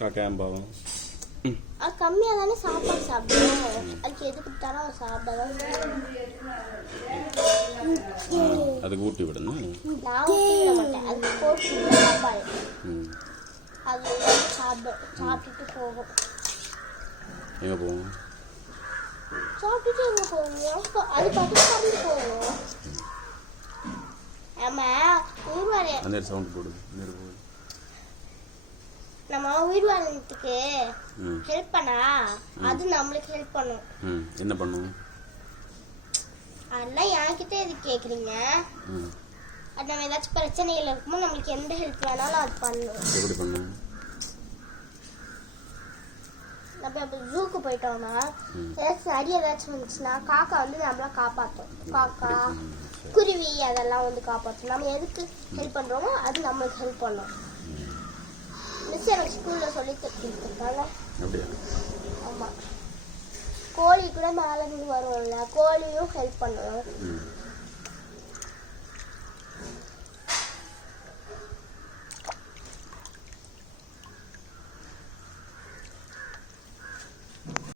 காக்காம்பாவும் அது கம்மியாக தானே சாப்பாடு சாப்பிடுவோம். அதுக்கு எது கொடுத்தாலும் அவன் சாப்பிடதான். அதுக்கு ஊட்டி விடணும். நான் ஊட்டி விட மாட்டேன், அதுக்கு போட்டு சாப்பாடு அது சாப்பிட்டுட்டு போகும். எங்கே போகும்? சாப்பிட்டுட்டு எங்கே போகும்? அது பார்த்து சாப்பிட்டு போகும். ஆமாம், உயிர்வாழை அந்த சவுண்ட் போடு. நம்ம உயிர் வாழறதுக்கு ஹெல்ப் பண்ணா அது நம்மளுக்கு ஹெல்ப் பண்ணும். என்ன பண்ணும்? அதெல்லாம் என்கிட்ட எதுக்கு கேட்குறீங்க? அது நம்ம ஏதாச்சும் பிரச்சனைகள் இருக்கும்போது நம்மளுக்கு எந்த ஹெல்ப் வேணாலும் அது பண்ணும். எப்படி பண்ணும்? நம்ம இப்போ ஜூக்கு போயிட்டோம்னா ஏதாச்சும் அடி ஏதாச்சும் வந்துச்சுன்னா காக்கா வந்து நம்மள காப்பாற்றும். காக்கா குருவி அதெல்லாம் வந்து காப்பாற்றும். நம்ம எதுக்கு ஹெல்ப் பண்ணுறோமோ அது நம்மளுக்கு ஹெல்ப் பண்ணும். மிஸ் எனக்கு ஸ்கூலில் சொல்லி கொடுத்துருக்காங்க. ஆமாம், கோழி கூட மேலே இருந்து வரும்ல, கோழியும் ஹெல்ப் பண்ணும்.